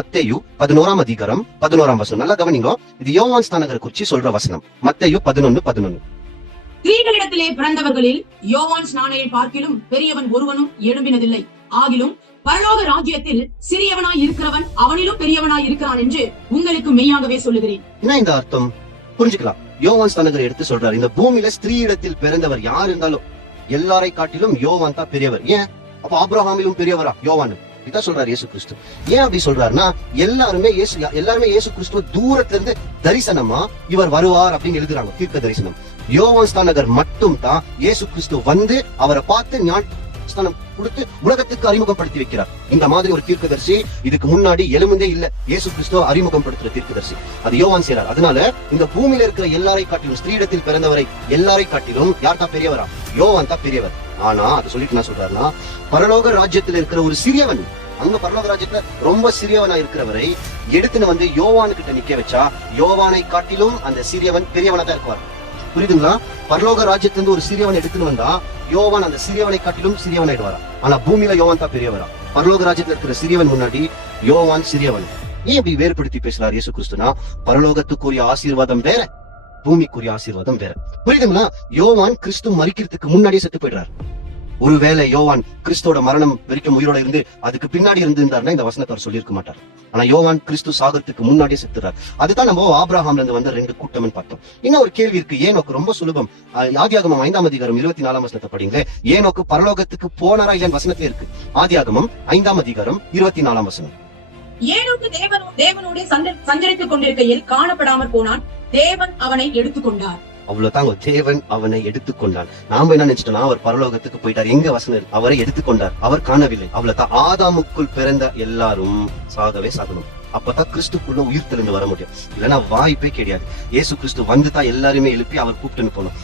மத்தேயு 11ஆம் அதிகாரம் 11ஆம் வசனம். நல்லா கவனிங்க. இது யோவான் ஸ்நானகரை குறிச்சு சொல்ற வசனம். மத்தேயு 11:11. ஸ்திரீகளிடத்திலே பிறந்தவர்களில் யோவான் ஸ்நானனை பார்க்கிலும் பெரியவன் ஒருவனும் எழும்பினதில்லை. ஆகிலும் பரலோக ராஜ்யத்தில் சிறியவனாய் இருக்கிறவன் அவனிலும் பெரியவனாய் இருக்கிறான் என்று உங்களுக்கு மெய்யாகவே சொல்லுகிறேன். என்ன இந்த அர்த்தம் புரிஞ்சுக்கலாம். யோவான் ஸ்நானகரை எடுத்து சொல்றாரு, இந்த பூமியில ஸ்திரீயிடத்தில் பிறந்தவர் யார் இருந்தாலும் எல்லாரை காட்டிலும் யோவான் தான் பெரியவர். ஏன்? அப்ப ஆபிரகாமிலும் பெரியவரா யோவான்? இதான் சொல்றாரு இயேசு கிறிஸ்து. ஏன் அப்படி சொல்றாருன்னா, எல்லாருமே இயேசு கிறிஸ்துவ தூரத்துல இருந்து தரிசனமா இவர் வருவார் அப்படின்னு எழுதுறாங்க, தீர்க்க தரிசனம். யோவான் ஸ்நானகர் மட்டும் தான் இயேசு கிறிஸ்து வந்து அவரை பார்த்து ஞானஸ்நானம் கொடுத்து உலகத்துக்கு அறிமுகப்படுத்தி வைக்கிறார். இந்த மாதிரி ஒரு தீர்க்கதரிசி இதுக்கு முன்னாடி எழுந்தே இல்ல. இயேசு கிறிஸ்துவ அறிமுகப்படுத்துற தீர்க்கதரிசி அது யோவான் செய்றார். அதனால இந்த பூமியில இருக்கிற எல்லாரை காட்டிலும், ஸ்திரீயிடத்தில் பிறந்தவரை எல்லாரை காட்டிலும் யார் தான் பெரியவரா? யோவான் தான் பெரியவர். ஆனா அது சொல்லிட்டு என்ன சொல்றாருன்னா, பரலோக ராஜ்யத்தில் இருக்கிற ஒரு சிறியவன், அங்க பரலோக ராஜ்யத்துல ரொம்ப சிறியவனா இருக்கிறவரை எடுத்துன்னு வந்து யோவானு கிட்ட நிக்க வச்சா, யோவானை காட்டிலும் அந்த சிறியவன் பெரியவனா தான் இருக்குவார். புரியுதுங்களா? பரலோக ராஜ்யத்திலிருந்து ஒரு சிறியவன் எடுத்துன்னு வந்தா யோவான் அந்த சிறியவனை காட்டிலும் சிறியவன் ஆயிடுவாரா. ஆனா பூமியில யோவான் தான் பெரியவரா. பரலோக ராஜ்யத்துல இருக்கிற சிறியவன் முன்னாடி யோவான் சிறியவன். ஏன் இப்படி வேறுபடுத்தி பேசுறாரு இயேசு கிறிஸ்துனா? பரலோகத்துக்குரிய ஆசீர்வாதம் வேற, பூமிக்குரிய ஆசீர்வாதம் வேற. புரியுதுங்களா? யோவான் கிறிஸ்து மரிக்கிறதுக்கு முன்னாடியே செத்து போயிடுறாரு. ஒருவேளை யோவான் கிறிஸ்துவோட மரணம் வரைக்கும் உயிரோட இருந்து அதுக்கு பின்னாடி இருந்திருந்தாருன்னா இந்த வசனத்தை அவர் சொல்லியிருக்க மாட்டார். ஆனா யோவான் கிறிஸ்து சாகத்துக்கு முன்னாடியே செத்துறாரு. அதுதான் நம்ம ஆபிரகாம்ல இருந்து வந்த 2 கூட்டம்னு பார்த்தோம். இன்னும் ஒரு கேள்வி இருக்கு. ஏனோக்கு ரொம்ப சுலபம். ஆதியாகமம் 5ஆம் அதிகாரம் 24ஆம் வசனத்தை படிங்களே. ஏனோக்கு பரலோகத்துக்கு போனாரா இல்லையான்னு வசனத்திலே இருக்கு. ஆதியாகமம் 5ஆம் அதிகாரம் 24ஆம் வசனம். ஏனோக்கு தேவனோடு சஞ்சரித்துக் கொண்டிருக்கையில் காணப்படாமற் போனான். தேவன் அவனை எடுத்துக்கொண்டார். அவ்வளவுதாங்க. தேவன் அவனை எடுத்துக்கொண்டான். நாம என்ன நினைச்சிட்டோம்னா, அவர் பரலோகத்துக்கு போயிட்டார். எங்க வசனம்? அவரை எடுத்துக்கொண்டார். அவர் காணவில்லை. அவ்வளவுதான். ஆதாமுக்குள் பிறந்த எல்லாரும் சாகவே சாகணும். அப்பதான் கிறிஸ்துக்குள்ள உயிர் தெளிந்து வர முடியும். இல்லைன்னா வாய்ப்பே கிடையாது. இயேசு கிறிஸ்து வந்துதான் எல்லாருமே எழுப்பி அவர் கூப்பிட்டுன்னு போனோம்.